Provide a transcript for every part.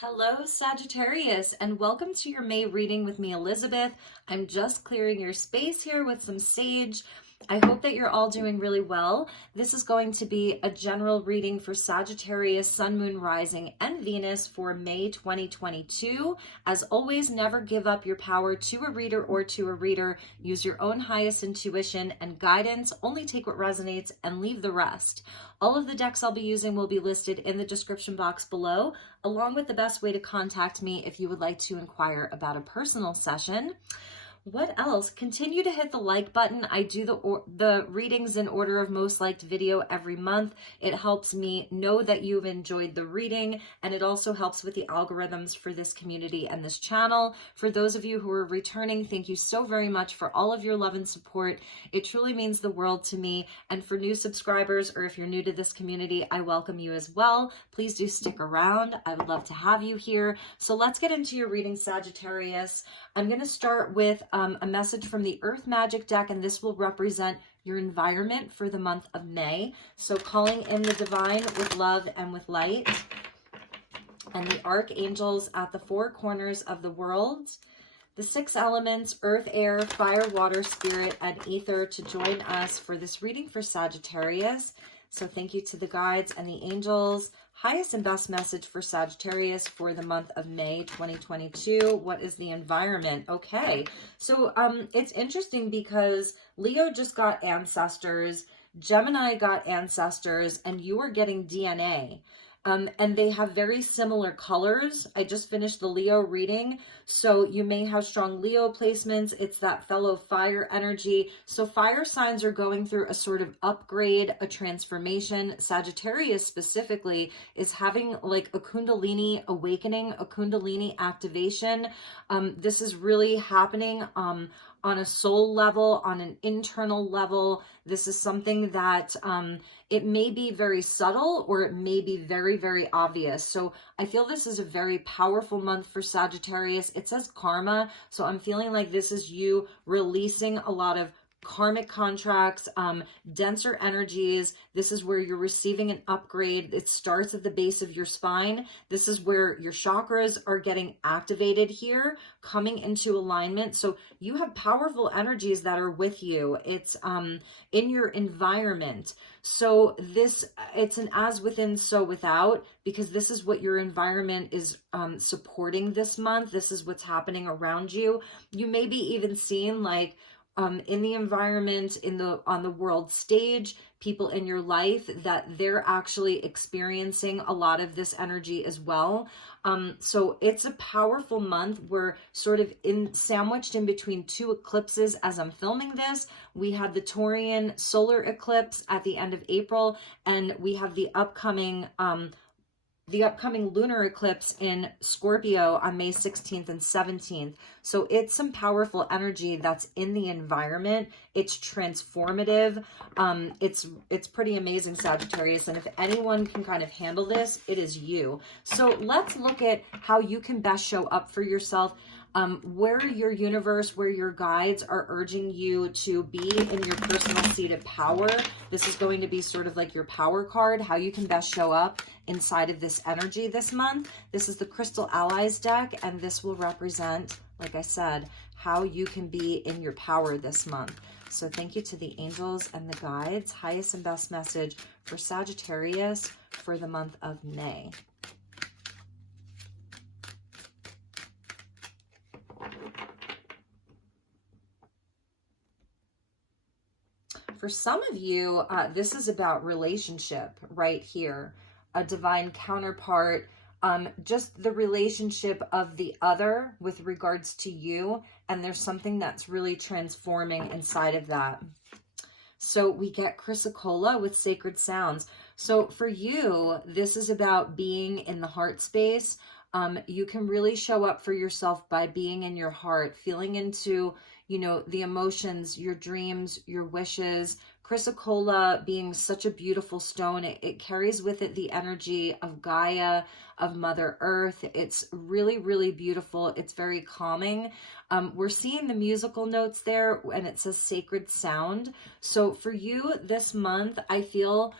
Hello, Sagittarius, and welcome to your May reading with me, Elizabeth. I'm just clearing your space here with some sage. I hope that you're all doing really well. This is going to be a general reading for Sagittarius, Sun, Moon, Rising, and Venus for May 2022. As always, never give up your power to a reader or to a reader. Use your own highest intuition and guidance. Only take what resonates and leave the rest. All of the decks I'll be using will be listed in the description box below, along with the best way to contact me if you would like to inquire about a personal session. What else? Continue to hit the like button. I do the readings in order of most liked video every month. It helps me know that you've enjoyed the reading, and it also helps with the algorithms for this community and this channel. For those of you who are returning, thank you so very much for all of your love and support. It truly means the world to me. And for new subscribers, or if you're new to this community, I welcome you as well. Please do stick around. I would love to have you here. So let's get into your reading, Sagittarius. I'm going to start with a message from the Earth Magic deck, and this will represent your environment for the month of May. So calling in the divine with love and with light, and the archangels at the four corners of the world, the six elements, earth, air, fire, water, spirit, and ether, to join us for this reading for Sagittarius. So thank you to the guides and the angels. Highest and best message for Sagittarius for the month of May 2022. What is the environment? Okay, so it's interesting because Leo just got ancestors, Gemini got ancestors, and you are getting DNA. And they have very similar colors. I just finished the Leo reading, so you may have strong Leo placements. It's that fellow fire energy. So fire signs are going through a sort of upgrade, a transformation. Sagittarius specifically is having like a Kundalini awakening, a Kundalini activation. This is really happening on a soul level, on an internal level. This is something that it may be very subtle, or it may be very, very obvious. So I feel this is a very powerful month for Sagittarius. It says karma, so I'm feeling like this is you releasing a lot of karmic contracts, denser energies. This is where you're receiving an upgrade. It starts at the base of your spine. This is where your chakras are getting activated here, coming into alignment. So you have powerful energies that are with you. It's in your environment. So it's an as within, so without, because this is what your environment is supporting this month. This is what's happening around you. You may be even seeing like in the environment, on the world stage, people in your life that they're actually experiencing a lot of this energy as well. So it's a powerful month. We're sort of sandwiched in between two eclipses as I'm filming this. We had the Taurian solar eclipse at the end of April, and we have the upcoming lunar eclipse in Scorpio on May 16th and 17th. So it's some powerful energy that's in the environment. It's transformative. It's pretty amazing, Sagittarius. And if anyone can kind of handle this, it is you. So let's look at how you can best show up for yourself. Where your universe, where your guides are urging you to be in your personal seat of power. This is going to be sort of like your power card, how you can best show up inside of this energy this month. This is the Crystal Allies deck, and this will represent, like I said, how you can be in your power this month. So thank you to the angels and the guides. Highest and best message for Sagittarius for the month of May. For some of you, this is about relationship right here, a divine counterpart, just the relationship of the other with regards to you, and there's something that's really transforming inside of that. So we get Chrysocolla with Sacred Sounds. So for you, this is about being in the heart space. You can really show up for yourself by being in your heart, feeling into, you know, the emotions, your dreams, your wishes. Chrysocolla being such a beautiful stone, it carries with it the energy of Gaia, of Mother Earth. It's really, really beautiful. It's very calming. We're seeing the musical notes there, and it says sacred sound. So for you this month, I feel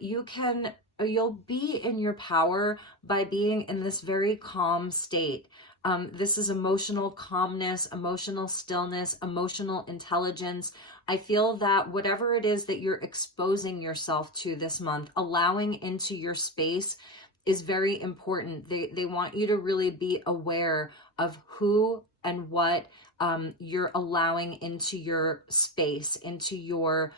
you can you'll be in your power by being in this very calm state. This is emotional calmness, emotional stillness, emotional intelligence. I feel that whatever it is that you're exposing yourself to this month, allowing into your space is very important. They want you to really be aware of who and what you're allowing into your space, into your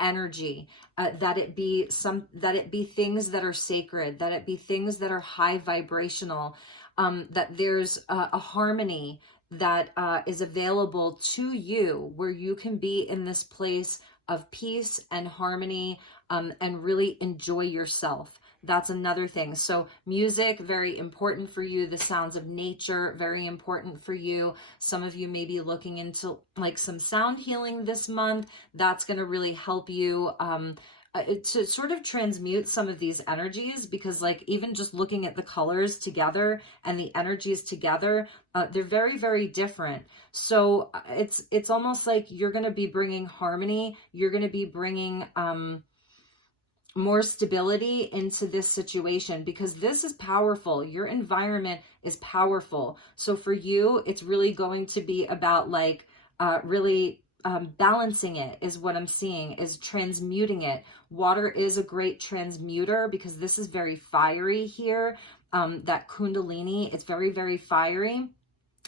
energy, that it be things that are sacred, that it be things that are high vibrational, that there's a harmony that is available to you, where you can be in this place of peace and harmony, and really enjoy yourself. That's another thing. So music, very important for you. The sounds of nature, very important for you. Some of you may be looking into like some sound healing this month. That's going to really help you to sort of transmute some of these energies, because like even just looking at the colors together and the energies together, they're very, very different. So it's almost like you're going to be bringing harmony. You're going to be bringing more stability into this situation, because this is powerful. Your environment is powerful. So for you, it's really going to be about like really balancing it, is what I'm seeing, is transmuting it. Water is a great transmuter, because this is very fiery here. That Kundalini, it's very, very fiery.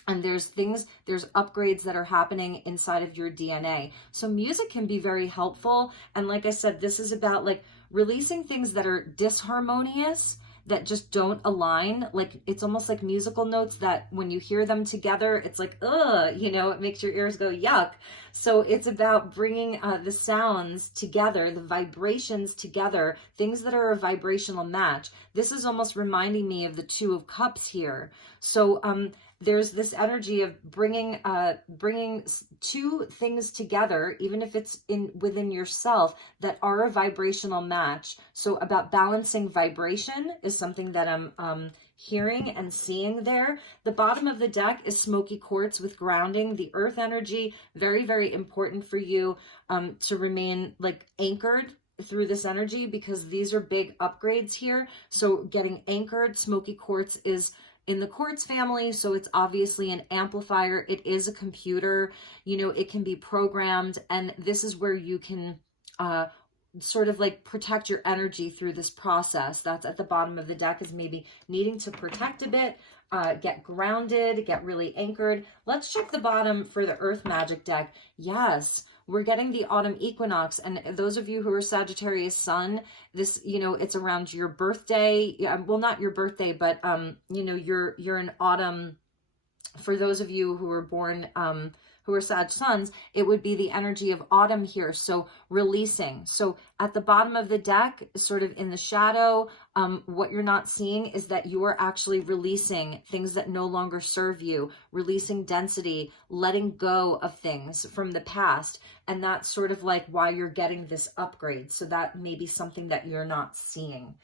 And there's upgrades that are happening inside of your DNA. So music can be very helpful. And like I said, this is about like releasing things that are disharmonious, that just don't align. Like it's almost like musical notes that when you hear them together, it's like, ugh, you know, it makes your ears go yuck. So it's about bringing the sounds together, the vibrations together, things that are a vibrational match. This is almost reminding me of the Two of Cups here. So there's this energy of bringing two things together, even if it's within yourself, that are a vibrational match. So about balancing vibration is something that I'm hearing and seeing there. The bottom of the deck is smoky quartz with grounding. The earth energy, very, very important for you to remain like anchored through this energy, because these are big upgrades here. So getting anchored, smoky quartz is in the quartz family, so it's obviously an amplifier. It is a computer, you know, it can be programmed, and this is where you can sort of like protect your energy through this process. That's at the bottom of the deck, is maybe needing to protect a bit, get grounded, get really anchored. Let's check the bottom for the Earth Magic deck. Yes, we're getting the autumn equinox. And those of you who are Sagittarius sun, this, you know, it's around your birthday. Well, not your birthday, but, you know, you're in autumn. For those of you who were born, who are Sag suns, it would be the energy of autumn here. So releasing. So at the bottom of the deck, sort of in the shadow, what you're not seeing is that you are actually releasing things that no longer serve you, releasing density, letting go of things from the past. And that's sort of like why you're getting this upgrade. So that may be something that you're not seeing.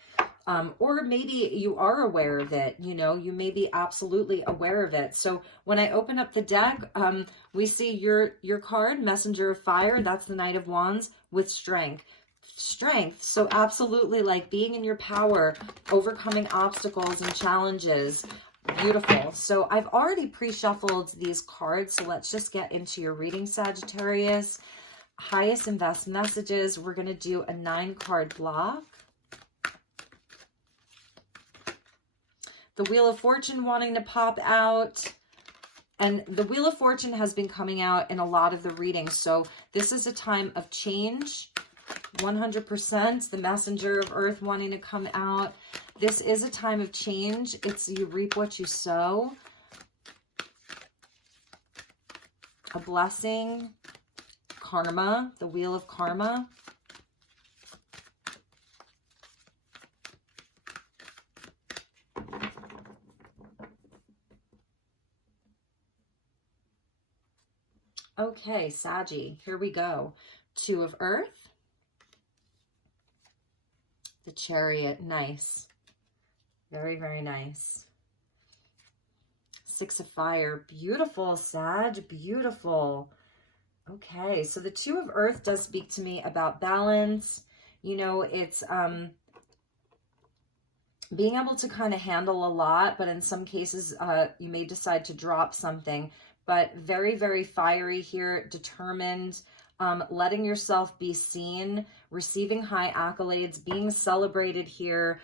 Or maybe you are aware of it, you know, you may be absolutely aware of it. So when I open up the deck, we see your card, Messenger of Fire. That's the Knight of Wands with strength. So absolutely, like being in your power, overcoming obstacles and challenges. Beautiful. So I've already pre-shuffled these cards. So let's just get into your reading, Sagittarius. Highest and best messages. We're going to do a 9-card block. The Wheel of Fortune wanting to pop out. And the Wheel of Fortune has been coming out in a lot of the readings. So this is a time of change. 100%. The Messenger of Earth wanting to come out. This is a time of change. It's you reap what you sow. A blessing. Karma. The Wheel of Karma. Okay, Saggy, here we go. 2 of Earth. The Chariot, nice. Very, very nice. 6 of Fire, beautiful, Sag, beautiful. Okay, so the 2 of Earth does speak to me about balance. You know, it's being able to kind of handle a lot, but in some cases you may decide to drop something. But very, very fiery here, determined, letting yourself be seen, receiving high accolades, being celebrated here,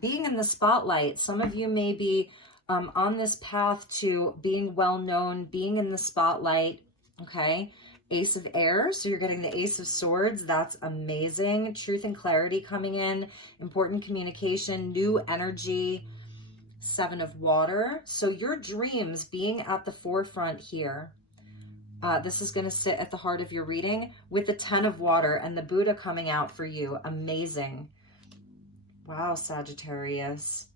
being in the spotlight. Some of you may be on this path to being well known, being in the spotlight, okay? Ace of Air, so you're getting the Ace of Swords. That's amazing. Truth and clarity coming in, important communication, new energy. Seven of Water. So your dreams being at the forefront here. This is going to sit at the heart of your reading with the 10 of Water and the Buddha coming out for you. Amazing. Wow, Sagittarius.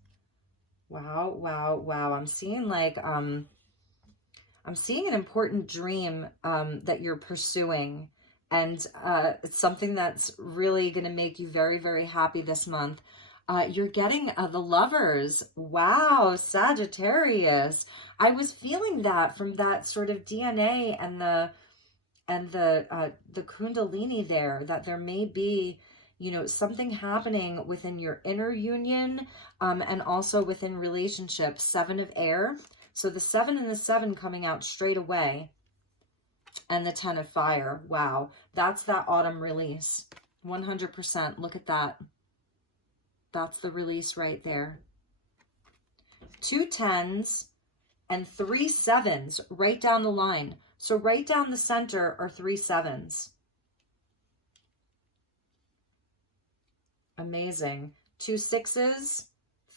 Wow, wow, wow. I'm seeing like, I'm seeing an important dream that you're pursuing, and it's something that's really going to make you very, very happy this month. You're getting the Lovers. Wow, Sagittarius. I was feeling that from that sort of DNA and the Kundalini there, that there may be, you know, something happening within your inner union and also within relationships. Seven of Air. So the 7 and the 7 coming out straight away. And the 10 of Fire. Wow. That's that autumn release. 100%. Look at that. That's the release right there. 2 10s and 3 7s right down the line. So right down the center are 3 7s. Amazing. 2 6s,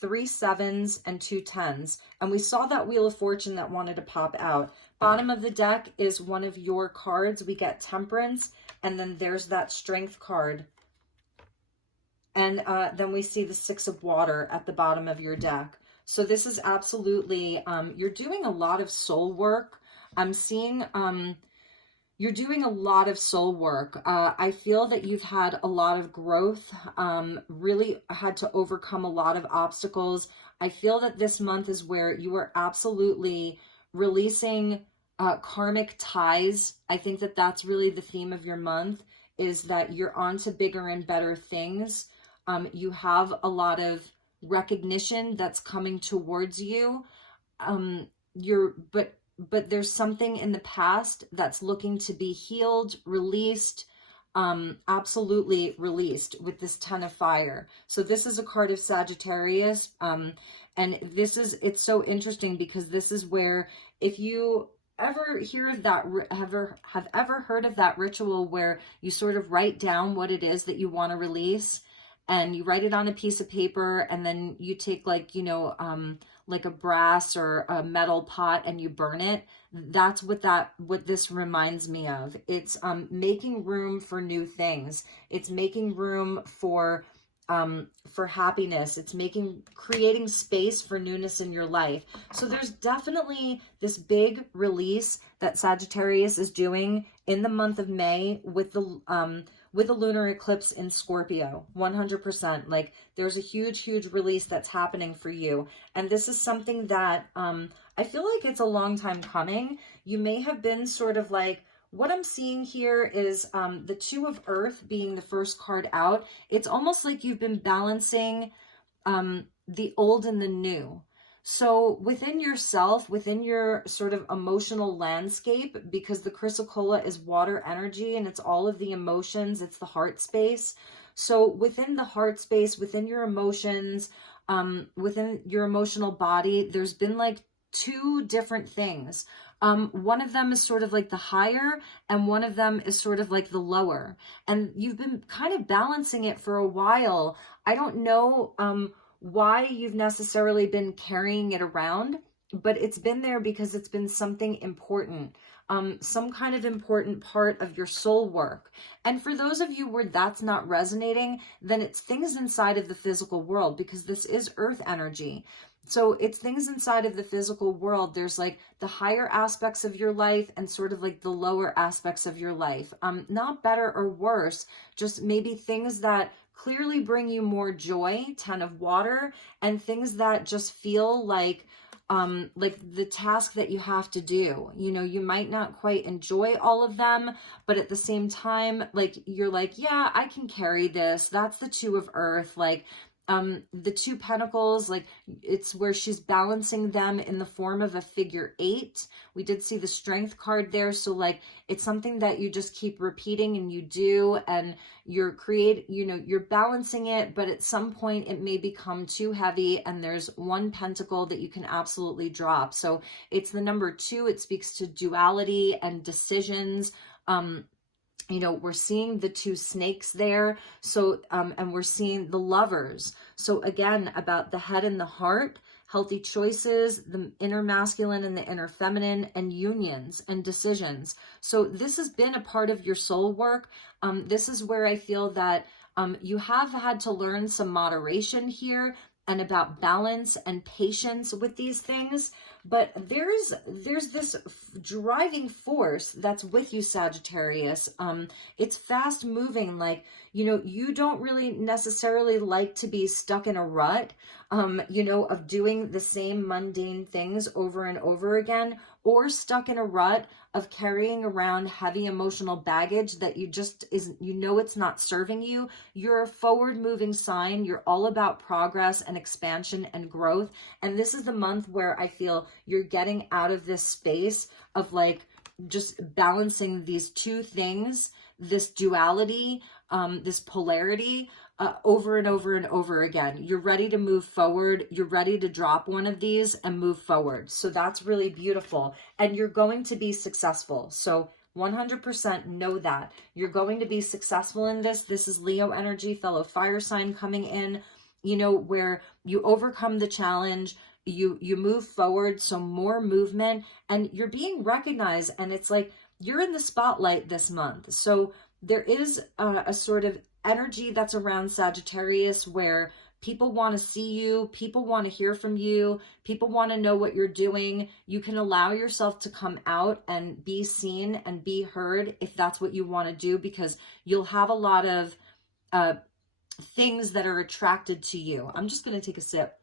3 7s, and 2 10s. And we saw that Wheel of Fortune that wanted to pop out. Bottom of the deck is one of your cards. We get Temperance, and then there's that Strength card. And then we see the 6 of Water at the bottom of your deck. So this is absolutely, you're doing a lot of soul work. I'm seeing you're doing a lot of soul work. I feel that you've had a lot of growth, really had to overcome a lot of obstacles. I feel that this month is where you are absolutely releasing karmic ties. I think that that's really the theme of your month, is that you're on to bigger and better things. You have a lot of recognition that's coming towards you. But there's something in the past that's looking to be healed, released, absolutely released with this 10 of Fire. So this is a card of Sagittarius. And it's so interesting because this is where, if you ever hear of that, have ever heard of that ritual where you sort of write down what it is that you want to release, and you write it on a piece of paper, and then you take like, you know, like a brass or a metal pot and you burn it. That's what this reminds me of. It's making room for new things. It's making room for happiness. It's creating space for newness in your life. So there's definitely this big release that Sagittarius is doing in the month of May with the lunar eclipse in Scorpio. 100%. Like, there's a huge, huge release that's happening for you. And this is something that I feel like it's a long time coming. You may have been sort of like, what I'm seeing here is the 2 of Earth being the first card out. It's almost like you've been balancing the old and the new. So within yourself, within your sort of emotional landscape, because the chrysocolla is water energy and it's all of the emotions, it's the heart space. So within the heart space, within your emotions, within your emotional body, there's been like 2 different things. One of them is sort of like the higher, and one of them is sort of like the lower. And you've been kind of balancing it for a while. I don't know why you've necessarily been carrying it around, but it's been there because it's been something important, some kind of important part of your soul work. And for those of you where that's not resonating, then it's things inside of the physical world, because this is earth energy. So it's things inside of the physical world. There's like the higher aspects of your life and sort of like the lower aspects of your life. Not better or worse, just maybe things that clearly bring you more joy, 10 of Water, and things that just feel like the task that you have to do. You know, you might not quite enjoy all of them, but at the same time, like, you're like, yeah, I can carry this. That's the 2 of Earth. Like, The two pentacles, like it's where she's balancing them in the form of a figure 8. We did see the strength card there. So like, it's something that you just keep repeating and you do, and you're you're balancing it, but at some point it may become too heavy and there's one pentacle that you can absolutely drop. So it's the number 2. It speaks to duality and decisions. We're seeing the 2 snakes there. So, and we're seeing the Lovers. So again, about the head and the heart, healthy choices, the inner masculine and the inner feminine, and unions and decisions. So this has been a part of your soul work. This is where I feel that you have had to learn some moderation here, and about balance and patience with these things. But there's this driving force that's with you, Sagittarius. It's fast moving. Like, you don't really necessarily like to be stuck in a rut, of doing the same mundane things over and over again, or stuck in a rut of carrying around heavy emotional baggage that it's not serving you. You're a forward moving sign. You're all about progress and expansion and growth. And this is the month where I feel you're getting out of this space of like just balancing these 2 things, this duality, this polarity, over and over and over again. You're ready to move forward. You're ready to drop one of these and move forward. So that's really beautiful. And you're going to be successful. So 100% know that. You're going to be successful in this. This is Leo energy, fellow fire sign coming in, where you overcome the challenge, you move forward, so more movement, and you're being recognized. And it's like you're in the spotlight this month. So there is a sort of energy that's around Sagittarius where people want to see you, people want to hear from you, people want to know what you're doing. You can allow yourself to come out and be seen and be heard if that's what you want to do, because you'll have a lot of things that are attracted to you. I'm just going to take a sip.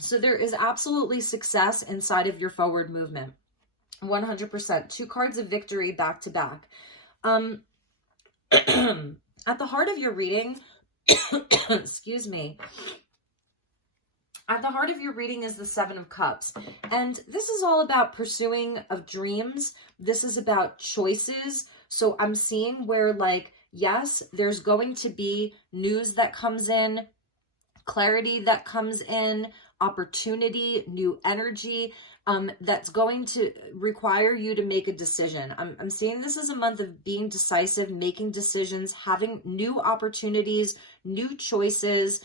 So there is absolutely success inside of your forward movement. 100%. 2 cards of victory back to back. At the heart of your reading, excuse me, at the heart of your reading is the 7 of Cups. And this is all about pursuing of dreams. This is about choices. So I'm seeing where, like, yes, there's going to be news that comes in, clarity that comes in, opportunity, new energy, that's going to require you to make a decision. I'm seeing this as a month of being decisive, making decisions, having new opportunities, new choices,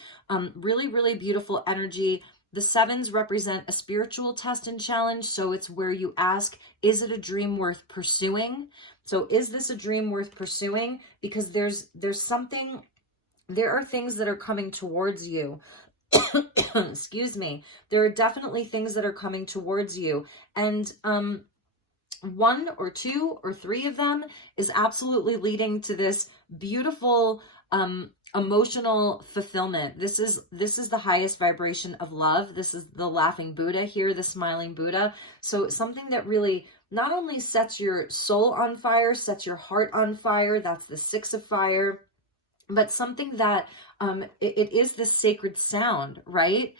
really, really beautiful energy. The 7s represent a spiritual test and challenge. So it's where you ask, is it a dream worth pursuing? So is this a dream worth pursuing? Because there's something, there are things that are coming towards you. Excuse me. There are definitely things that are coming towards you. And 1 or 2 or 3 of them is absolutely leading to this beautiful emotional fulfillment. This is the highest vibration of love. This is the laughing Buddha here, the smiling Buddha. So something that really not only sets your soul on fire, sets your heart on fire. That's the 6 of fire. But something that it is the sacred sound, right?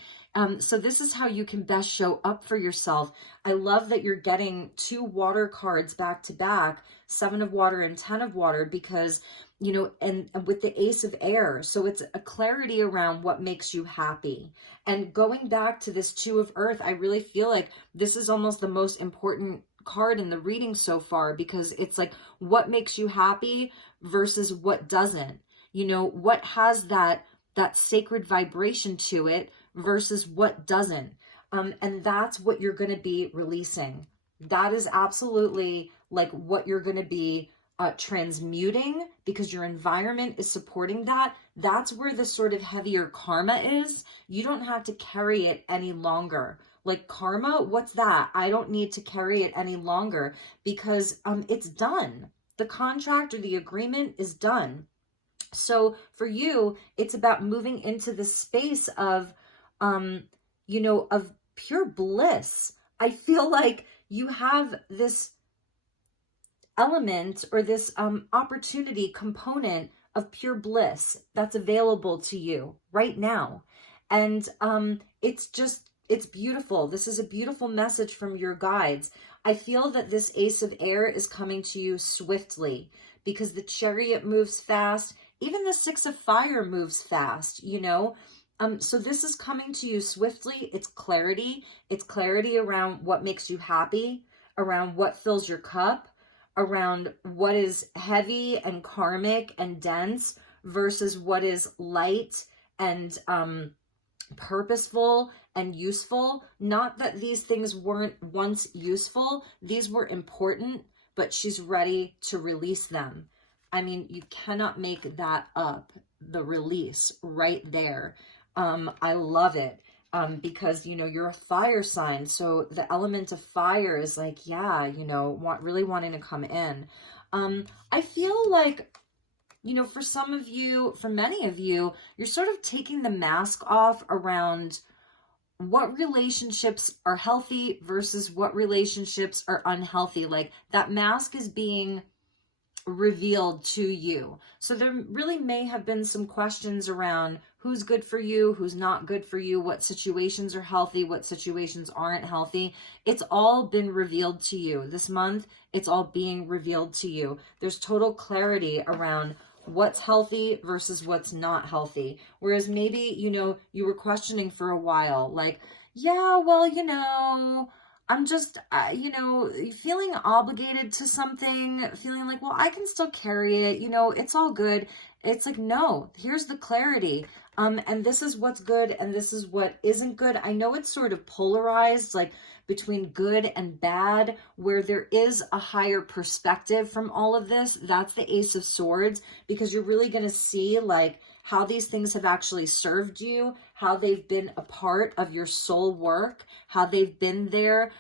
So this is how you can best show up for yourself. I love that you're getting 2 water cards back to back, 7 of water and 10 of water, because, and with the Ace of Air. So it's a clarity around what makes you happy. And going back to this 2 of Earth, I really feel like this is almost the most important card in the reading so far, because it's like what makes you happy versus what doesn't. What has that sacred vibration to it versus what doesn't. And that's what you're going to be releasing. That is absolutely like what you're going to be transmuting, because your environment is supporting that. That's where the sort of heavier karma is. You don't have to carry it any longer. Like karma, what's that? I don't need to carry it any longer because it's done. The contract or the agreement is done. So for you, it's about moving into the space of, of pure bliss. I feel like you have this element or this opportunity component of pure bliss that's available to you right now. And it's beautiful. This is a beautiful message from your guides. I feel that this Ace of Air is coming to you swiftly because the Chariot moves fast. Even the Six of Fire moves fast, you know? So this is coming to you swiftly. It's clarity. It's clarity around what makes you happy, around what fills your cup, around what is heavy and karmic and dense versus what is light and purposeful and useful. Not that these things weren't once useful. These were important, but she's ready to release them. I mean, you cannot make that up. The release right there. I love it. Because, you know, you're a fire sign. So the element of fire is like, yeah, you know, really wanting to come in. I feel like, you know, for some of you, for many of you, you're sort of taking the mask off around what relationships are healthy versus what relationships are unhealthy. Like that mask is being revealed to you. So there really may have been some questions around who's good for you, who's not good for you, what situations are healthy, what situations aren't healthy. It's all been revealed to you. This month, it's all being revealed to you. There's total clarity around what's healthy versus what's not healthy. Whereas maybe, you know, you were questioning for a while, like, yeah, well, you know, I'm just, you know, feeling obligated to something, feeling like, well, I can still carry it, you know, it's all good. It's like, no, here's the clarity. And this is what's good and this is what isn't good. I know it's sort of polarized, like between good and bad, where there is a higher perspective from all of this. That's the Ace of Swords, because you're really going to see like how these things have actually served you, how they've been a part of your soul work, how they've been there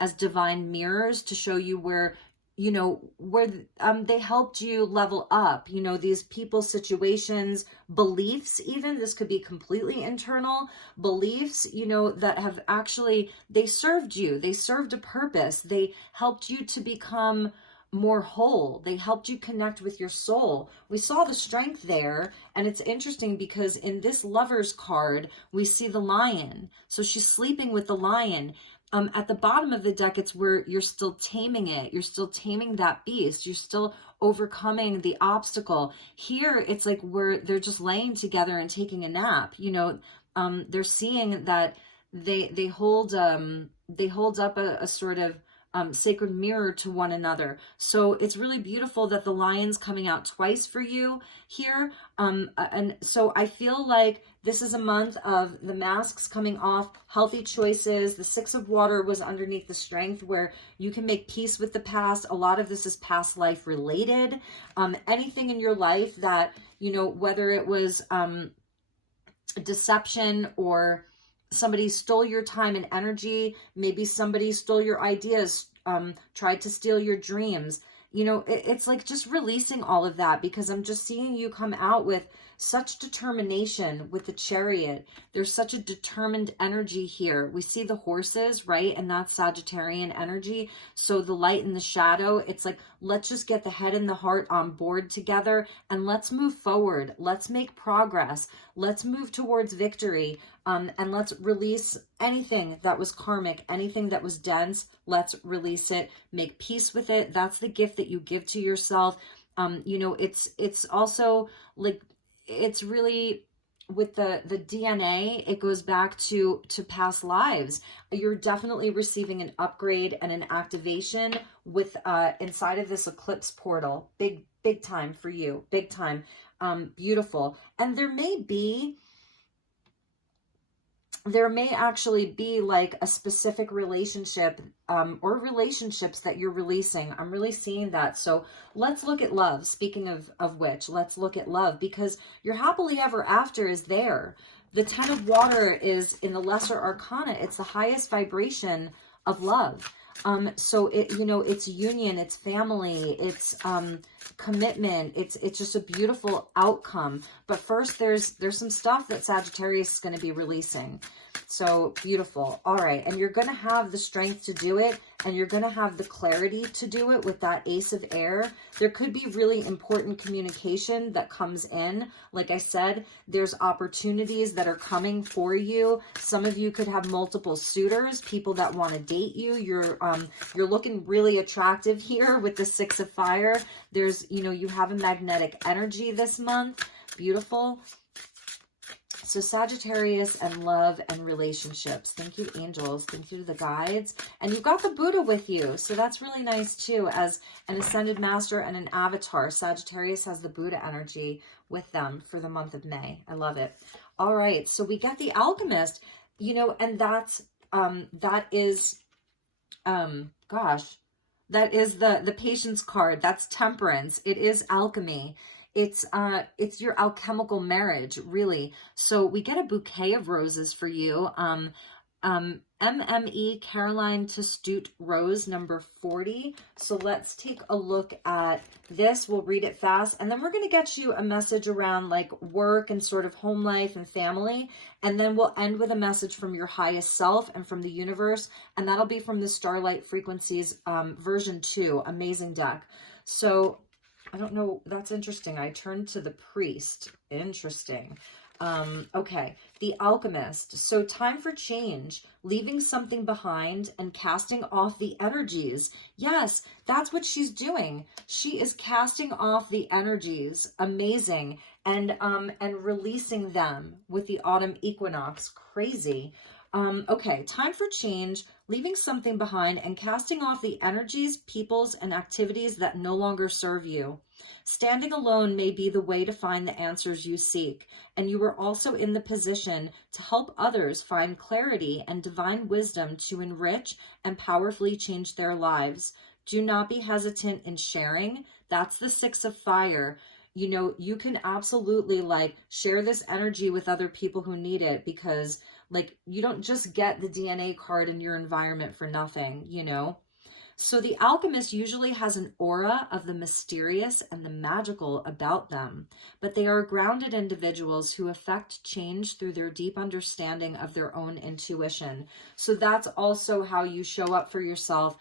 as divine mirrors to show you where, you know, where they helped you level up, you know, these people, situations, beliefs, even this could be completely internal beliefs, you know, that have actually, they served you, they served a purpose, they helped you to become more whole, they helped you connect with your soul. We saw the strength there, and it's interesting because in this Lovers card, we see the lion. So she's sleeping with the lion. At the bottom of the deck, it's where you're still taming it. You're still taming that beast. You're still overcoming the obstacle. Here, it's like where they're just laying together and taking a nap. You know, they're seeing that they hold up a sort of sacred mirror to one another. So it's really beautiful that the lion's coming out twice for you here. And so I feel like this is a month of the masks coming off, healthy choices. The Six of Water was underneath the Strength, where you can make peace with the past. A lot of this is past life related. Anything in your life that, you know, whether it was deception or somebody stole your time and energy, maybe somebody stole your ideas, tried to steal your dreams. You know, it's like just releasing all of that, because I'm just seeing you come out with such determination with the Chariot. There's such a determined energy here. We see the horses, right? And that's Sagittarian energy. So the light and the shadow, it's like, let's just get the head and the heart on board together and let's move forward. Let's make progress. Let's move towards victory. And let's release anything that was karmic, anything that was dense. Let's release it, make peace with it. That's the gift that you give to yourself. You know, it's also like, it's really with the DNA, it goes back to past lives. You're definitely receiving an upgrade and an activation with inside of this eclipse portal. Big time for you, big time. Beautiful. And there may actually be like a specific relationship or relationships that you're releasing. I'm really seeing that. So let's look at love. Speaking of which, let's look at love, because your happily ever after is there. The Ten of Water is in the Lesser Arcana. It's the highest vibration of love. So it, you know, it's union, it's family, it's commitment. It's just a beautiful outcome. But first, there's some stuff that Sagittarius is going to be releasing. So beautiful. All right. And you're going to have the strength to do it, and you're going to have the clarity to do it with that Ace of Air. There could be really important communication that comes in. Like I said, there's opportunities that are coming for you. Some of you could have multiple suitors, people that want to date you. You're looking really attractive here with the Six of Fire. There's, you know, you have a magnetic energy this month. Beautiful. So Sagittarius and love and relationships. Thank you, angels. Thank you to the guides. And you've got the Buddha with you. So that's really nice too. As an ascended master and an avatar, Sagittarius has the Buddha energy with them for the month of May. I love it. All right. So we got the Alchemist, you know, and that is the Patience card. That's Temperance. It is alchemy. It's your alchemical marriage, really. So we get a bouquet of roses for you. MME Caroline Testute Rose number 40. So let's take a look at this. We'll read it fast, and then we're going to get you a message around like work and sort of home life and family. And then we'll end with a message from your highest self and from the universe. And that'll be from the Starlight Frequencies version 2. Amazing deck. So I don't know. That's interesting. I turned to the Priest. Interesting. Okay. The Alchemist. So time for change, leaving something behind and casting off the energies. Yes, that's what she's doing. She is casting off the energies. Amazing. And releasing them with the autumn equinox. Crazy. Okay, time for change, leaving something behind and casting off the energies, peoples, and activities that no longer serve you. Standing alone may be the way to find the answers you seek, and you are also in the position to help others find clarity and divine wisdom to enrich and powerfully change their lives. Do not be hesitant in sharing. That's the Six of Fire. You know, you can absolutely like share this energy with other people who need it, because like you don't just get the DNA card in your environment for nothing, you know? So the Alchemist usually has an aura of the mysterious and the magical about them, but they are grounded individuals who affect change through their deep understanding of their own intuition. So that's also how you show up for yourself.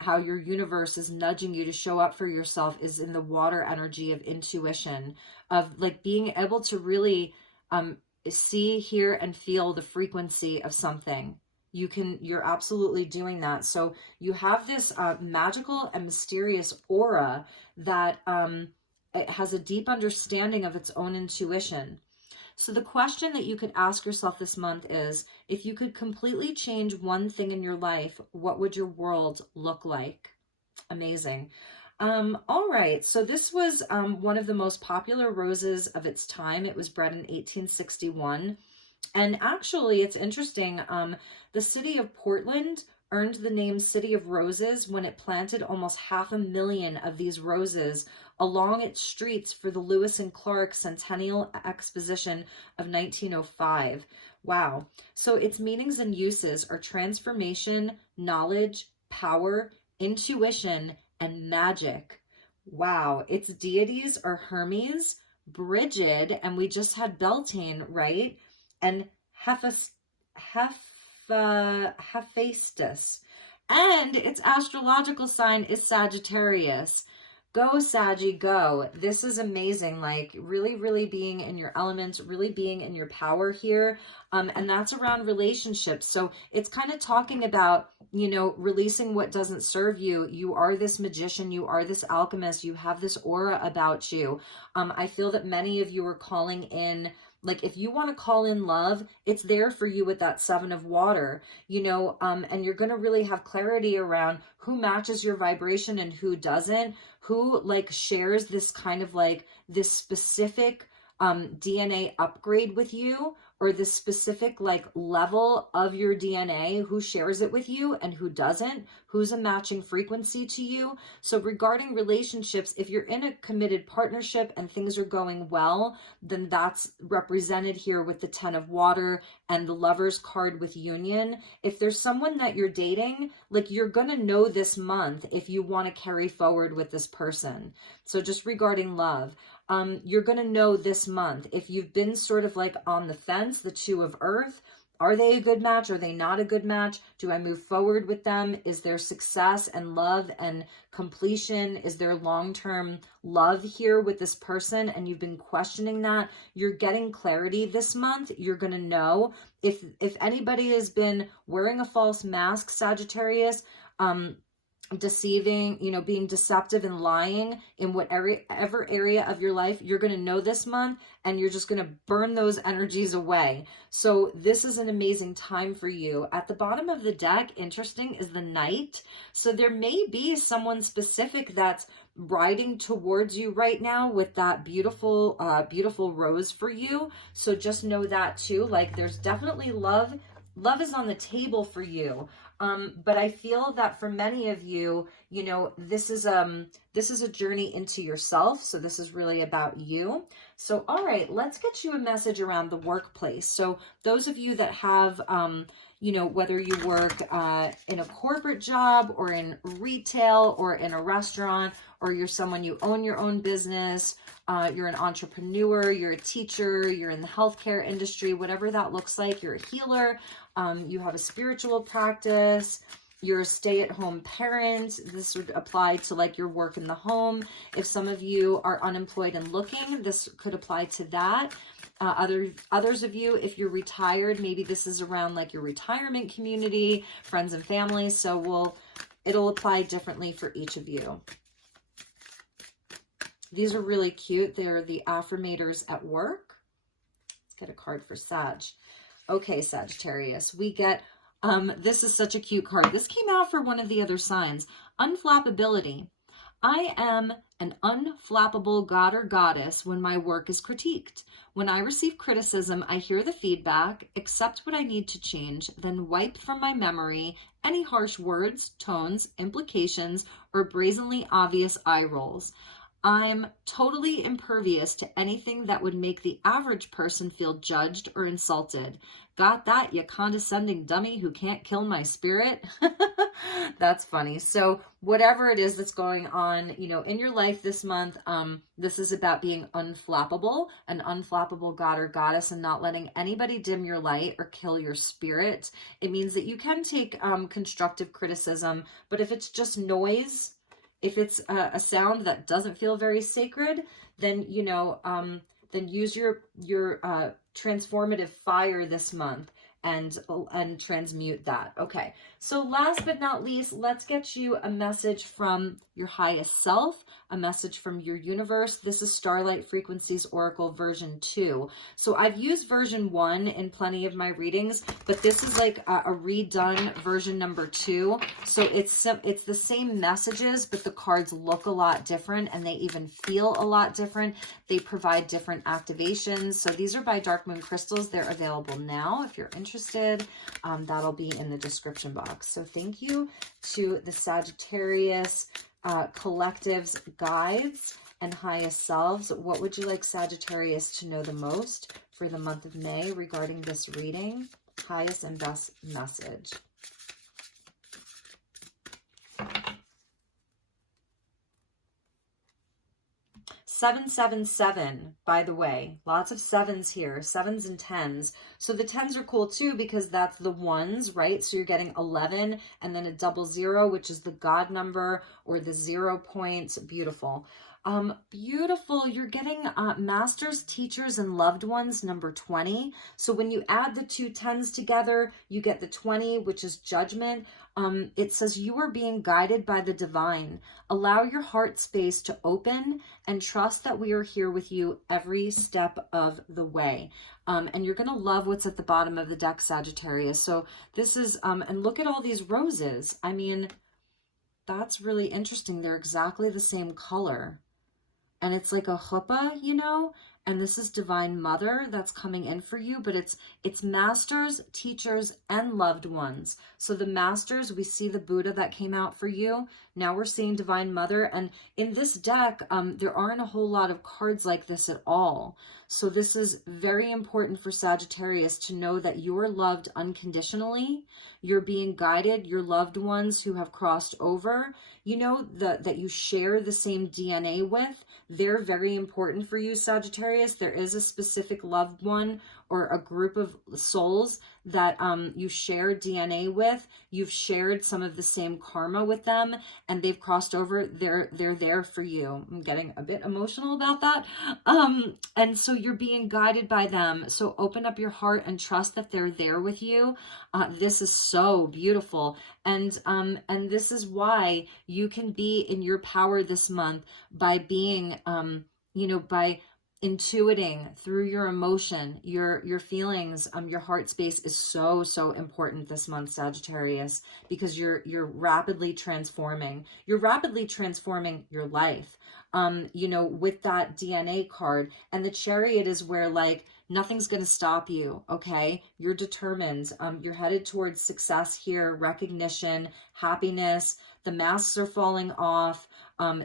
How your universe is nudging you to show up for yourself is in the water energy of intuition, of like being able to really see, hear, and feel the frequency of something. You're absolutely doing that. So you have this magical and mysterious aura that it has a deep understanding of its own intuition. So the question that you could ask yourself this month is, if you could completely change one thing in your life, what would your world look like? Amazing. All right. So this was one of the most popular roses of its time. It was bred in 1861. And actually, it's interesting. The city of Portland earned the name City of Roses when it planted almost 500,000 of these roses along its streets for the Lewis and Clark Centennial Exposition of 1905. Wow. So its meanings and uses are transformation, knowledge, power, intuition, and magic. Wow. Its deities are Hermes, Brigid, and we just had Beltane, right? And Hephaestus. And its astrological sign is Sagittarius. Go, Saggy, go. This is amazing. Like really, really being in your element, really being in your power here. And that's around relationships. So it's kind of talking about, you know, releasing what doesn't serve you. You are this magician. You are this alchemist. You have this aura about you. I feel that many of you are calling in. Like if you want to call in love, it's there for you with that Seven of Water, you know, and you're going to really have clarity around who matches your vibration and who doesn't, who like shares this kind of like this specific DNA upgrade with you, or the specific like level of your DNA, who shares it with you and who doesn't, who's a matching frequency to you. So regarding relationships, if you're in a committed partnership and things are going well, then that's represented here with the 10 of water and the Lover's card with union. If there's someone that you're dating, like you're going to know this month if you want to carry forward with this person. So just regarding love, you're going to know this month if you've been sort of like on the fence, the 2 of earth. Are they a good match? Are they not a good match? Do I move forward with them? Is there success and love and completion? Is there long-term love here with this person? And you've been questioning that. You're getting clarity this month. You're going to know if anybody has been wearing a false mask, Sagittarius, deceiving, you know, being deceptive and lying in whatever area of your life, you're going to know this month, and you're just going to burn those energies away. So this is an amazing time for you. At the bottom of the deck, interesting, is the Knight. So there may be someone specific that's riding towards you right now with that beautiful, beautiful rose for you. So just know that too. Like there's definitely love. Love is on the table for you. But I feel that for many of you, you know, this is a journey into yourself. So this is really about you. So, all right, let's get you a message around the workplace. So those of you that have, you know, whether you work in a corporate job or in retail or in a restaurant, or you're someone, you own your own business, you're an entrepreneur, you're a teacher, you're in the healthcare industry, whatever that looks like, you're a healer, you have a spiritual practice, you're a stay-at-home parent. This would apply to like your work in the home. If some of you are unemployed and looking, this could apply to that. Others of you, if you're retired, maybe this is around like your retirement community, friends and family. So it'll apply differently for each of you. These are really cute. They're the Affirmators at work. Let's get a card for Sag. Okay, Sagittarius, we get, this is such a cute card. This came out for one of the other signs. Unflappability. I am an unflappable god or goddess when my work is critiqued. When I receive criticism, I hear the feedback, accept what I need to change, then wipe from my memory any harsh words, tones, implications, or brazenly obvious eye rolls. I'm totally impervious to anything that would make the average person feel judged or insulted. Got that, you condescending dummy who can't kill my spirit? That's funny. So whatever it is that's going on, you know, in your life this month, this is about being unflappable, an unflappable god or goddess, and not letting anybody dim your light or kill your spirit. It means that you can take constructive criticism, but if it's just noise, if it's a sound that doesn't feel very sacred, then, you know, then use your transformative fire this month and transmute that. Okay, so last but not least, let's get you a message from your highest self, a message from your universe. This is Starlight Frequencies Oracle version 2. So I've used version 1 in plenty of my readings, but this is like a redone version number 2. So it's the same messages, but the cards look a lot different and they even feel a lot different. They provide different activations. So these are by Dark Moon Crystals. They're available now if you're interested. That'll be in the description box. So thank you to the Sagittarius collectives, guides, and highest selves. What would you like Sagittarius to know the most for the month of May regarding this reading? Highest and best message. Seven, 7, 7, by the way, lots of sevens here, 7s and 10s. So the 10s are cool too, because that's the ones, right? So you're getting 11 and then a 00, which is the God number or the 0 points. Beautiful. Beautiful. You're getting masters, teachers, and loved ones, number 20. So when you add the two 10s together, you get the 20, which is judgment. It says you are being guided by the divine. Allow your heart space to open and trust that we are here with you every step of the way. And you're going to love what's at the bottom of the deck, Sagittarius. So this is, and look at all these roses. I mean, that's really interesting. They're exactly the same color. And it's like a chuppah, you know, and this is Divine Mother that's coming in for you, but it's masters, teachers, and loved ones. So the masters, we see the Buddha that came out for you. Now we're seeing Divine Mother, and in this deck, there aren't a whole lot of cards like this at all. So this is very important for Sagittarius to know that you're loved unconditionally. You're being guided. Your loved ones who have crossed over, you know, that you share the same DNA with, they're very important for you, Sagittarius. There is a specific loved one or a group of souls that you share DNA with. You've shared some of the same karma with them, and they've crossed over. They're there for you. I'm getting a bit emotional about that. And so you're being guided by them. So open up your heart and trust that they're there with you. This is so beautiful. And this is why you can be in your power this month by being, by intuiting through your emotion, your feelings. Your heart space is so important this month, Sagittarius, because you're rapidly transforming. You're rapidly transforming your life. With that DNA card, and the Chariot is where like nothing's going to stop you. Okay, you're determined. You're headed towards success here, recognition, happiness. The masks are falling off.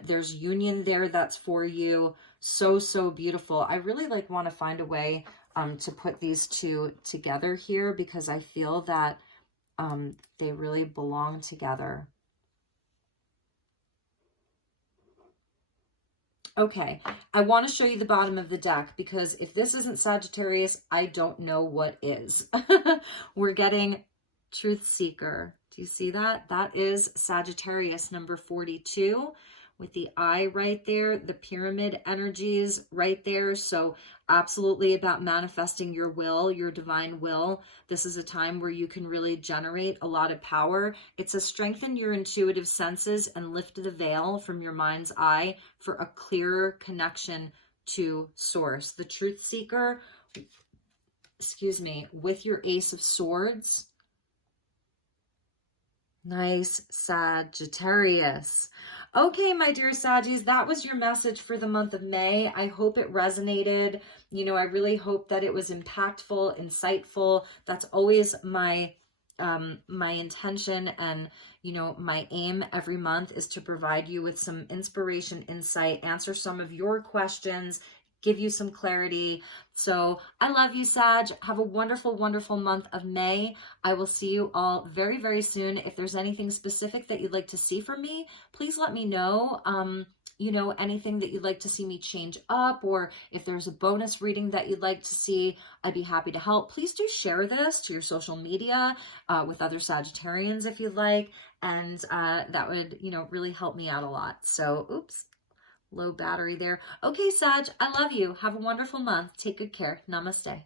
There's union there that's for you. So beautiful. I really want to find a way to put these two together here, because I feel that they really belong together. Okay, I want to show you the bottom of the deck, because if this isn't Sagittarius, I don't know what is. We're getting Truth Seeker. Do you see that? That is Sagittarius number 42. With the eye right there, the pyramid energies right there. So absolutely about manifesting your will, your divine will. This is a time where you can really generate a lot of power. It says strengthen your intuitive senses and lift the veil from your mind's eye for a clearer connection to source. The Truth Seeker, with your Ace of Swords. Nice, Sagittarius. Okay, my dear Saggies, that was your message for the month of May. I hope it resonated. I really hope that it was impactful, insightful. That's always my intention, and my aim every month is to provide you with some inspiration, insight, answer some of your questions, give you some clarity. So I love you, Sag. Have a wonderful month of May. I will see you all very soon. If there's anything specific that you'd like to see from me, please let me know. Anything that you'd like to see me change up, or if there's a bonus reading that you'd like to see, I'd be happy to help. Please do share this to your social media with other Sagittarians if you'd like, and that would, really help me out a lot. So, oops. Low battery there. Okay, Sag, I love you. Have a wonderful month. Take good care. Namaste.